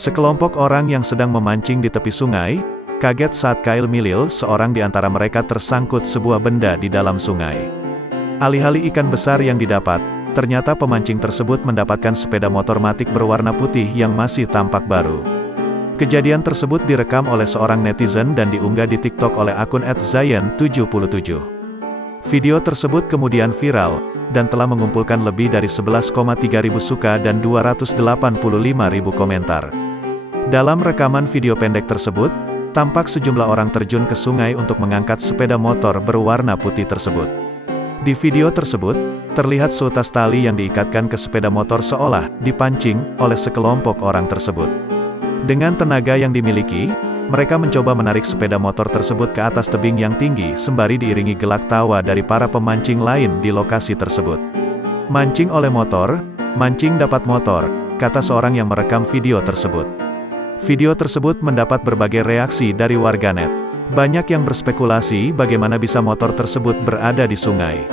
Sekelompok orang yang sedang memancing di tepi sungai, kaget saat Kyle Milil, seorang di antara mereka tersangkut sebuah benda di dalam sungai. Alih-alih ikan besar yang didapat, ternyata pemancing tersebut mendapatkan sepeda motor matic berwarna putih yang masih tampak baru. Kejadian tersebut direkam oleh seorang netizen dan diunggah di TikTok oleh akun @zayan77. Video tersebut kemudian viral, dan telah mengumpulkan lebih dari 11,3 ribu suka dan 285 ribu komentar. Dalam rekaman video pendek tersebut, tampak sejumlah orang terjun ke sungai untuk mengangkat sepeda motor berwarna putih tersebut. Di video tersebut, terlihat seutas tali yang diikatkan ke sepeda motor seolah dipancing oleh sekelompok orang tersebut. Dengan tenaga yang dimiliki, mereka mencoba menarik sepeda motor tersebut ke atas tebing yang tinggi sembari diiringi gelak tawa dari para pemancing lain di lokasi tersebut. "Mancing oleh motor, mancing dapat motor," kata seorang yang merekam video tersebut. Video tersebut mendapat berbagai reaksi dari warganet. Banyak yang berspekulasi bagaimana bisa motor tersebut berada di sungai.